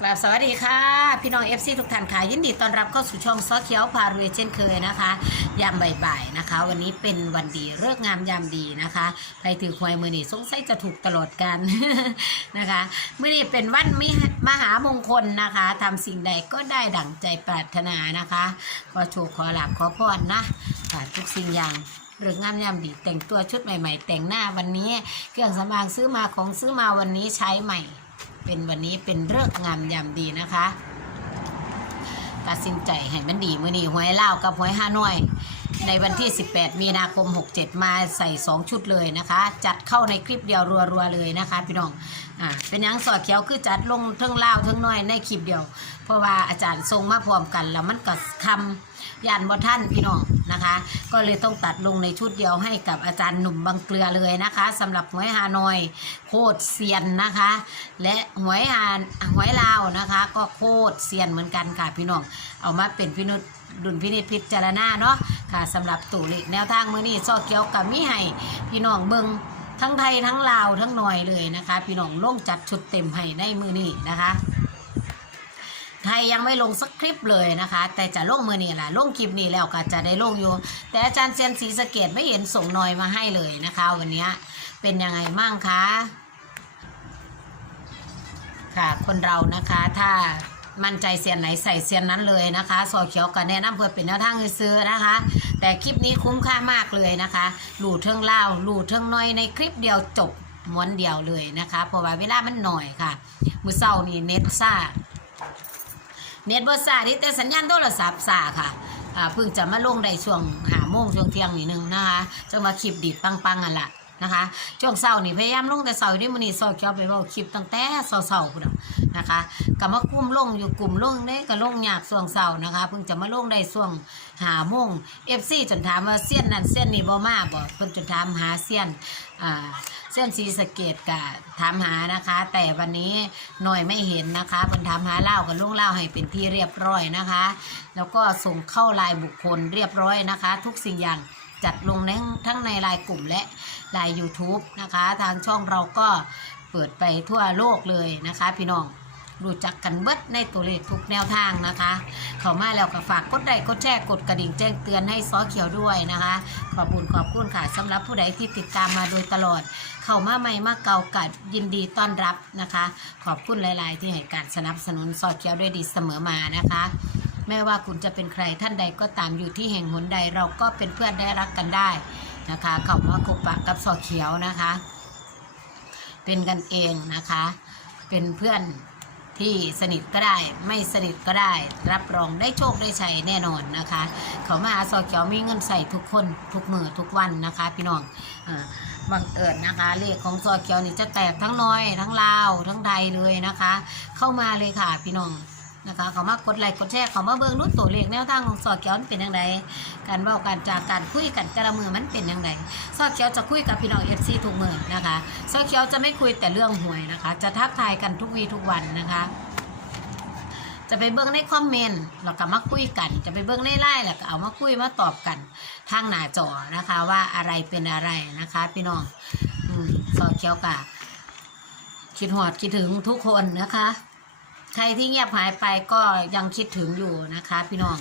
กราบสวัสดีค่ะ พี่น้อง FC ทุกท่านค่ะยินดีต้อนรับเข้าสู่ช่องซอเขียวพารวยเช่นเคยนะคะ ยามบ่ายๆนะคะ วันนี้เป็นวันดีเลิกงามยามดีนะคะใครถือหวายมือนี่สงสัยจะถูกตลอดกัน นะคะมือนี่เป็นวันมิมหามงคลนะคะทำสิ่งใดก็ได้ดั่งใจปรารถนานะคะขอโชคขอหลับขอพรนะค่ะทุกสิ่งอย่างเรื่องงามยามดีแต่งตัวชุดใหม่ ๆ แต่งหน้าวันนี้เครื่องสำอางซื้อมาของซื้อมาวันนี้ใช้ใหม่ เป็นวันนี้เป็นเลิกษ์งามยามดีนะคะตัดสินใจให้มันดีมื่อนี้หวยเล่ากับหวยห้านอย ในวันที่ 18 มีนาคม 67 มาใส่ 2 ชุดเลยนะคะ จัดเข้าในคลิปเดียวรัวๆเลยนะคะ พี่น้องอ่าเป็นยังสอดเขียวคือจัดลงเทั้งเล่าวเทั้งน้อยในคลิปเดียว เพราะว่าอาจารย์ทรงมาพร้อมกัน แล้วมันก็คำยานบ่ท่านพี่น้องนะคะ ก็เลยต้องตัดลงในชุดเดียวให้กับอาจารย์หนุ่มบางเกลือเลยนะคะสำหรับหวยฮานอยโคตรเซียนนะคะ และหวยฮานหวยลาวนะคะ ก็โคตรเซียนเหมือนกันค่ะพี่น้องเอามาเป็นพินุษ ดุลพินิจพิจารณาเนาะค่ะสำหรับตู่เลขแนวทางมือนี้ซอเกียวกับมิให้พี่น้องเบิงทั้งไทยทั้งลาวทั้งหน่อยเลยนะคะ พี่น้องลงจัดชุดเต็มให้ในมือนี้นะคะไทยยังไม่ลงสักคลิปเลยนะคะ แต่จะลงมือนี่แหละลงคลิปนี้แล้วก็จะได้ลงอยู่ แต่อาจารย์เซียนศรีสะเกดไม่เห็นส่งหน่อยมาให้เลยนะคะ วันนี้เป็นยังไงมั่งคะค่ะคนเรานะคะถ้า มั่นใจเซียนไหนใส่เซียนนั้นเลยนะคะซอเขียวก็แนะนำเพื่อเป็นแนวทางซื้อนะคะ แต่คลิปนี้คุ้มค่ามากเลยนะคะหลู่เทิงเล่าหลู่เทิงน้อยในคลิปเดียวจบม้วนเดียวเลยนะคะ เพราะว่าเวลามันหน่อยค่ะ มือเศร้านี่เน็ตซ่าเน็ตบอสานี่แต่สัญญาณโทรศัพท์ซาค่ะเพิ่งจะมาลงได้ช่วงหาโมงช่วงเที่ยงนิดนึงนะคะจะมาคลิปดีดปังๆกันละ นะคะ ช่วงเช้านี่พยายามลงแต่เช้าอยู่ด้วยมือนี่ซอยเขียวไปเว่าคลิปตั้งแต่เช้าๆพุ่นะนะคะก็มากลุ่มลงอยู่กลุ่มลงได้ก็ลงยากช่วงเช้านะคะเพิ่งจะมาลงได้ช่วงหาโมงเอฟซีจนถามว่าเส้ยนนั่นเส้ยนนี่บ่มาบ่เพิ่นจนถามหาเส้ยนอ่าเส้นสีสเกตกะถามหานะคะ แต่วันนี้หน่อยไม่เห็นนะคะเพิ่นถามหาเล่ากับลุงเล่าให้เป็นที่เรียบร้อยนะคะ แล้วก็ส่งเข้าลายบุคคลเรียบร้อยนะคะ ทุกสิ่งอย่าง จัดลงในทั้งในลายกลุ่มและลาย YouTube นะคะ ทางช่องเราก็เปิดไปทั่วโลกเลยนะคะ พี่น้องรู้จักกันเบิดในตัวเลขทุกแนวทางนะคะ เข้ามาแล้วก็ฝากกดไลค์กดแชร์กดกระดิ่งแจ้งเตือนให้ซอเขียวด้วยนะคะ ขอบคุณขอบคุณค่ะสำหรับผู้ใดที่ติดตามมาโดยตลอด เข้ามาใหม่มาเก่ากัดยินดีต้อนรับนะคะ ขอบคุณหลาย ๆ ที่ให้การสนับสนุนซอเขียวด้วยดีเสมอมานะคะ ไม่ว่าคุณจะเป็นใครท่านใดก็ตามอยู่ที่แห่งหนใดเราก็เป็นเพื่อนได้รักกันได้นะคะเข้ามาคบปะกับซอเขียวนะคะ เป็นกันเองนะคะ เป็นเพื่อนที่สนิทก็ได้ไม่สนิทก็ได้ รับรองได้โชคได้ชัยแน่นอนนะคะ เขามาหาซอเขียวมีเงินใส่ทุกคนทุกมือทุกวันนะคะ พี่น้องอบังเอิญนะคะ เลขของซอเขียวนี่จะแตกทั้งน้อย ทั้งลาวทั้งไทยเลยนะคะ เข้ามาเลยค่ะพี่น้อง นะคะเขามากดไลค์กดแชร์เขามาเบิ่งรุ่นตัวเลขแนวทางของซอเขียวเป็นยังไงการเว้าการจากการคุยกันแต่ละมือมันเป็นยังไงซอเขียวจะคุยกับพี่น้องเอฟซีทุกมือนะคะซอเขียวจะไม่คุยแต่เรื่องหวยนะคะ จะทักทายกันทุกวีทุกวันนะคะจะไปเบิ้งในคอมเมนต์แล้วก็มาคุยกัน จะไปเบิ้งในไลน์แล้วก็เอามาคุยมาตอบกัน ทางหน้าจอนะคะ ว่าอะไรเป็นอะไรนะคะ พี่น้องอืมซอเขียวกะคิดหอดคิดถึงทุกคนนะคะ ใครที่เงียบหายไปก็ยังคิดถึงอยู่นะคะ พี่น้อง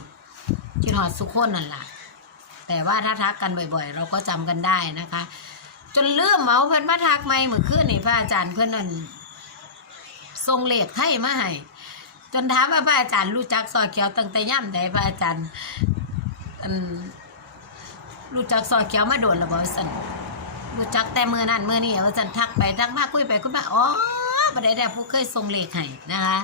คิดหอดสุกคนนั่นแหละแต่ว่าถ้าทักกันบ่อย ๆ เราก็จำกันได้นะคะ จนลืมเมาเพื่อนมาทักไม่เหมื่อคืนนี่พระอาจารย์เพื่อนนั่นทรงเลขให้มาให้จนถามว่าพระอาจารย์รู้จักซอยเขียวตั้งแต่ย่ำใดพระอาจารย์รู้จักซอยเขียวมาโดนระเบอสันรู้จักแต่มือนั่นมือนี่ว่าสันทักไปทักมาคุยไปคุยมาอ๋อ ประเดี๋ยวผู้เคยส่งเลขให้นะคะ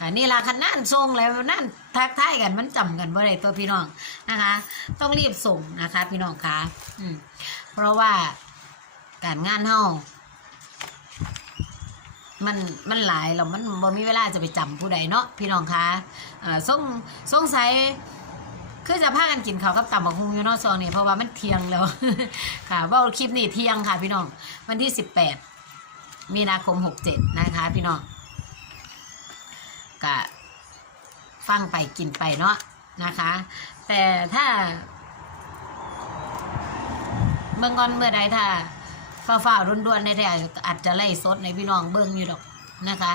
อันนี้ล่ะคันนั่นส่งแล้วนั่นทักทายกันมันจำกันบ่ได้ตัวพี่น้องนะคะ ต้องรีบส่งนะคะ พี่น้องคะอืมเพราะว่าการงานเฮามันมันหลายแล้วมันบ่มีเวลาจะไปจำผู้ใดเนาะพี่น้องคะอ่าสงสงสัยคือจะพากันกินข้าวกับตำบักฮุงอยู่นาะซองนี่เพราะว่ามันเที่ยงแล้วค่ะว่าคลิปนี้เที่ยงค่ะพี่น้องวันที่สิบแปด มีนาคมหกเจ็ดนะคะ พี่น้องกะฟังไปกินไปเนาะนะคะ แต่ถ้าเมื่อก่อนเมื่อใดถ้าฝ่าฝ่าๆรุนๆในแท้อาจจะไล่สดในพี่น้องเบิ่งอยู่ดอกนะคะ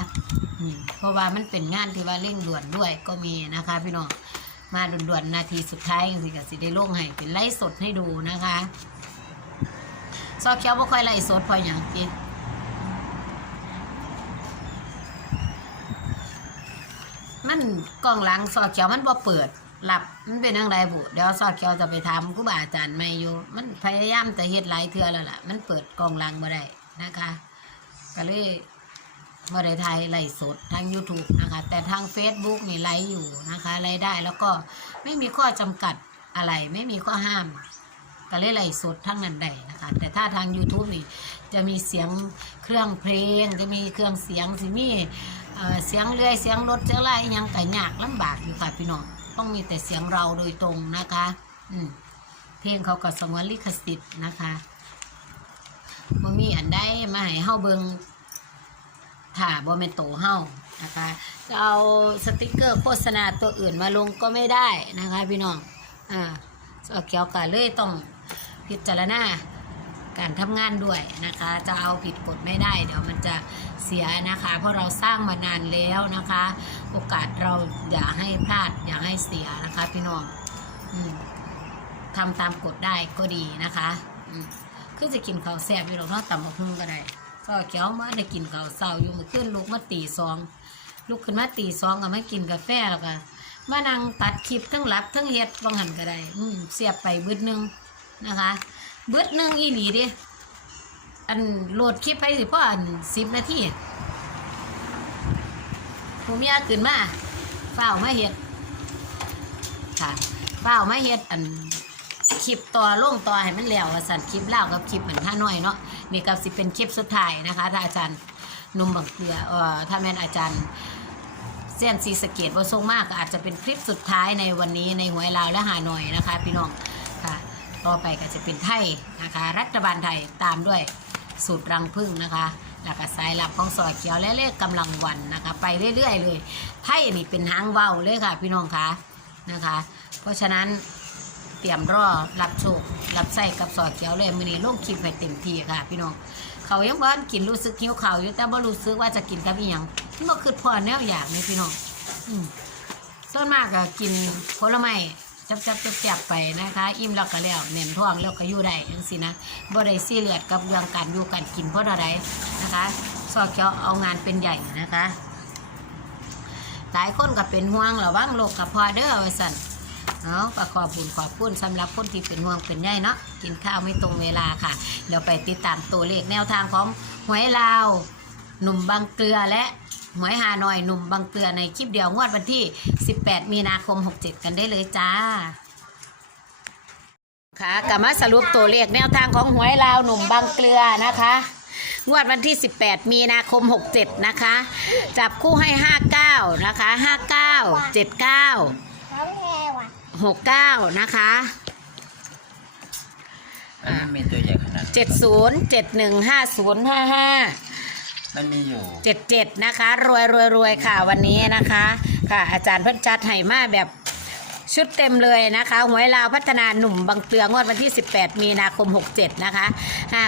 เพราะว่ามันเป็นงานที่ว่าเร่งด่วนด้วยก็มีนะคะ พี่น้องมาด่วนๆนาทีสุดท้ายสิกับสิได้ลงให้เป็นไลฟ์สดให้ดูนะคะ ซอเขียวบ่ค่อยไลฟ์สดพออย่างจี มันกล้องหลังซอเขียวมันบ่เปิดหลับมันเป็นยังไงบุเดี๋ยวซอเขียวจะไปถามครูบาอาจารย์ไม่อยู่ มันพยายามแต่เฮ็ดหลายเทือแล้วล่ะ มันเปิดกล้องหลังบ่ได้นะคะก็เลยบ่ได้ถ่ายไลฟ์สดทาง YouTube นะคะ แต่ทาง Facebook นี่ไลฟ์อยู่นะคะไลฟ์ได้แล้วก็ไม่มีข้อจำกัดอะไรไม่มีข้อห้ามก็เลยไลฟ์สดทั้งนั้นได้นะคะ แต่ถ้าทาง YouTube นี่จะมีเสียงเครื่องเพลงจะมีเครื่องเสียงสิมี เสียงเลื่อยเสียงรถเสียงอะไรยังก็ยากลำบากอยู่ค่ะพี่น้องต้องมีแต่เสียงเราโดยตรงนะคะ อืมเพลงเขาก็สงวนลิขสิทธิ์นะคะบ่มีอันใดมาให้เฮาเบิงถ้าบ่แม่นโตเฮานะคะจะเอาสติกเกอร์โฆษณาตัวอื่นมาลงก็ไม่ได้นะคะ พี่น้องอ่าสอเขียวก็เลยต้องพิจารณา การทำงานด้วยนะคะ จะเอาผิดกฎไม่ได้ เดี๋ยวมันจะเสียนะคะ เพราะเราสร้างมานานแล้วนะคะ โอกาสเราอย่าให้พลาดอย่าให้เสียนะคะพี่น้องอทำตามกฎได้ก็ดีนะคะคือจะกินข้าวแซ่บอยู่หรอกเนาะตำบักหุ่งก็ได้ก็เขียวมาได้กินข้าวเช้าอยู่เมื่อคืนลูกมาตีสองลูกขึ้นมาตีสองก็มากินกาแฟแล้วก็มานั่งตัดคลิปทั้งหลับทั้งเฮ็ดบางหันก็ได้อืเสียบไปบิดนึงนะคะ เบิดหนึ่งอีหลีเดิอันโหลดคลิปไปสิพ่ออันสิบนาทีผมอยากขึ้นมาเฝ้ามาเฮ็ดค่ะเฝ้ามาเฮ็ดอันคลิปต่อลงต่อให้มันแล้วว่าสั่นคลิปเล่ากับคลิปเหมือนท่าน้อยเนาะนี่ก็สิเป็นคลิปสุดท้ายนะคะ ถ้าอาจารย์นุ่มบังเกลือเอ่อถ้าแม่นอาจารย์เส้นซีสะเกตว่าทรงมากก็อาจจะเป็นคลิปสุดท้ายในวันนี้ในหวยลาวและหาหน่อยนะคะ พี่น้อง ต่อไปก็จะเป็นไทยนะคะ รัฐบาลไทยตามด้วยสูตรรังพึ่งนะคะแล้วก็สายลับของซอยเขียวและเลขกำลังวันนะคะ ไปเรื่อยๆเลยไพ่นี่เป็นหางเว้าวเลยค่ะ พี่น้องคะนะคะ เพราะฉะนั้นเตรียมรอรับโชครับใส่กับซอยเขียวเลยมือนี้ลงคลิปให้เต็มที่ค่ะ พี่น้องเขายังบ้านกินรู้สึกหิวเขาวอยู่แต่บ่รู้สึกว่าจะกินกับอีหยังที่บ่คือพอแนวอยากนี่พี่น้องอส่วนมากก็กินผลไม้ จับจับจับจับไปนะคะ อิ่มแล้วก็แล้วเน้นท้องแล้วก็อยู่ได้จังสินะบ่ได้ซีเรียสกับเรื่องการอยู่การกินเพราะอะไรนะคะซอยเขียวเอางานเป็นใหญ่นะคะหลายคนก็เป็นห่วงระวังโรคกระเพาะเด้อไว้สั่นเอาก็ขอบบุญขอบคุณสำหรับคนที่เป็นห่วงเป็นใยเนาะกินข้าวไม่ตรงเวลาค่ะ เดี๋ยวไปติดตามตัวเลขแนวทางของหวยลาว หนุ่มบางเกลือและ หวยฮานอยหนุ่มบางเกลือในคลิปเดียวงวดวันที่ 18 มีนาคม 67 กันได้เลยจ้า ค่ะกลับมาสรุปตัวเลขแนวทางของหวยลาวหนุ่มบางเกลือนะคะ งวดวันที่ 18 มีนาคม 67 นะคะ จับคู่ให้ 59 นะคะ 59 79 น้องแพรว่ะ69 นะคะ อันนี้มีตัวใหญ่ขนาด70 71 50 55 มันมีอยู่77นะคะ รวยรวยรวยค่ะวันนี้นะคะ ค่ะ อาจารย์เพิ่นจัดให้มาแบบชุดเต็มเลยนะคะหวยลาวพัฒนาหนุ่มบางเตืองวดวันที่ 18 มีนาคม 67 นะคะ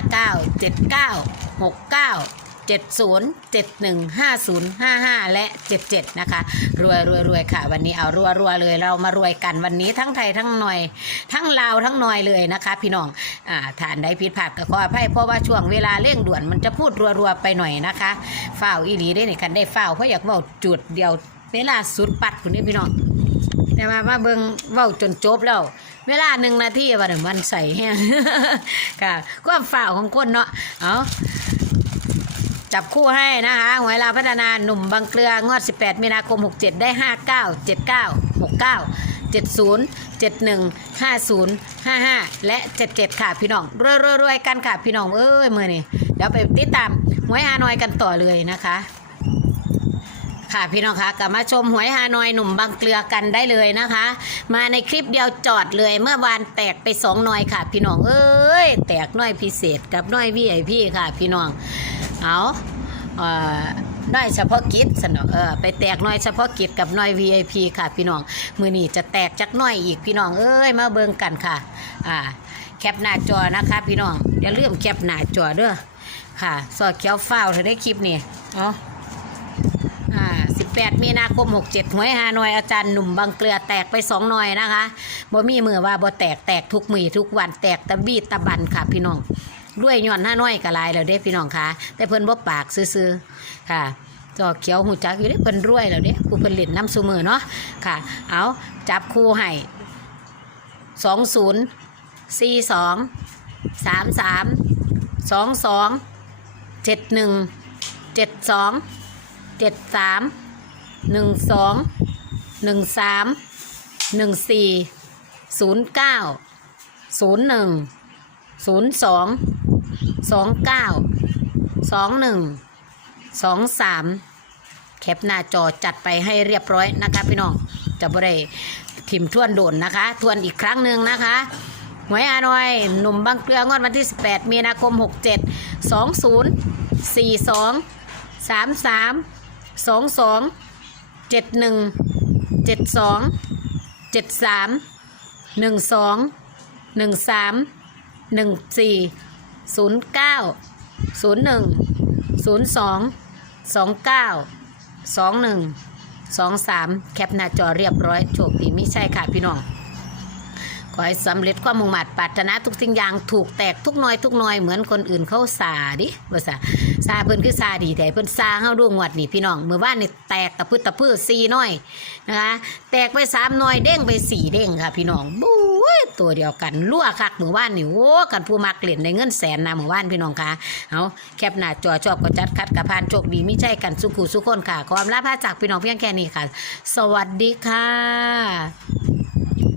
59 79 69 70 71 50 55 และ 77 นะคะ รวยรวยรวยค่ะ วันนี้เอารัวรัวเลยเรามารวยกันวันนี้ทั้งไทยทั้งหน่อย ทั้งลาวทั้งหน่อยเลยนะคะ พี่น้องอ่าฐานใดผิดพลาดก็ขออภัยเพราะว่าช่วงเวลาเร่งด่วนมันจะพูดรัวๆไปหน่อยนะคะฝ้าอีหลีได้ในกันได้ฝ้าเพราะอยากเว้าจุดเดียวเวลาสุดปัดคุณนี่พี่น้องแต่มามาเบิ่งเว้าจนจบแล้ว เวลาหนึ่งนาทีว่าหนึ่งมันใส่แห้งค่ะความฝ่าของคนเนาะเอา จับคู่ให้นะคะหวยลาพัฒนาหนุ่มบางเกลืองวด 18 มีนาคม 67 ได้ 59 79 69 70 71 50 55 และ 77 ค่ะพี่น้องรวยๆกันค่ะพี่น้องเอ้ยมือนี่เดี๋ยวไปติดตามหวยฮานอยกันต่อเลยนะคะ ค่ะพี่น้องคะกลับมาชมหวยฮานอยหนุ่มบางเกลือกันได้เลยนะคะ มาในคลิปเดียวจอดเลยเมื่อวานแตกไปสองหน่อยค่ะ พี่น้องเอ้ยแตกหน่อยพิเศษกับหน่อยพี่ไอพี่ค่ะ พี่น้อง เอาเออน่อยเฉพาะกิจสนอกเออไปแตกน่อยเฉพาะกิจกับน่อย VIP ค่ะพี่น้อง มือนี้จะแตกจักน่อยอีกพี่น้องเอ้ยมาเบิ่งกันค่ะอ่าแคปหน้าจอนะคะพี่น้องอย่าลืมแคปหน้าจอเด้อค่ะสอดเขียวฟ้าวเธอได้คลิปนี่เอาอ่า18มีนาคม67หวยฮานอยอาจารย์หนุ่มบางเกลือแตกไปสองหน่อยนะคะบ่มีมือว่าบ่แตกแตกทุกมือทุกวันแตกตะบีตะบันค่ะพี่น้อง ด้วยย้อนห้าน้อยกะลายแล้วเด้พี่น้องค่ะ แต่เพิ่นบ่ปากซื่อๆค่ะจอเขียวหูจักอยู่เด้เพิ่นรวยแล้วเด้ผู้เพิ่นเล่นน้ำซุมือเนาะค่ะ เอาจับคู่ให้20 42 33 22 71 72เจ็ดสามหนึ่งสองหนึ่งสามหนึ่งสี่ศูนย์เก้าศูนย์หนึ่งศูนย์สอง สองเก้าสองหนึ่งสองสามแคปหน้าจอจัดไปให้เรียบร้อยนะคะพี่น้องจะบริถิ่มทวนโดนนะคะ ทวนอีกครั้งหนึ่งนะคะหวยอานอย หนุ่มบางเกลืองวดวันที่ 18 มีนาคม 67 20 42 33 22 71 72 73 12 13 14 ศูนย์เก้าศูนย์หนึ่งศูนย์สองสองเก้าสองหนึ่งสองสามแคปหน้าจอเรียบร้อยโชคดีไม่ใช่ค่ะพี่น้อง ขอให้สำเร็จความมุ่งมั่นปรารถนาทุกสิ่งอย่างถูกแตกทุกหน้อยทุกหน้อยเหมือนคนอื่นเขาซาดิว่าซาซาเพิ่นคือซาดีแต่เพิ่นซาเฮาดูงวดนี่พี่น้องมือว่านนี่แตกตะพื้ตะพื้สี่น้อยนะคะแตกไปสามน้อยเด้งไปสี่เด้งค่ะ พี่น้องบู๊ตัวเดียวกันรั่วคักมือว่านนี่โอ้กันผู้มักเล่นในเงินแสนนะมือว่านพี่น้องคะเอาแคปหน้าจอชอบก็จัดคัดกระพานโชคดีไม่ใช่กันสุขุสุขคนค่ะความลาภาจากพี่น้องเพียงแค่นี้ค่ะ สวัสดีค่ะ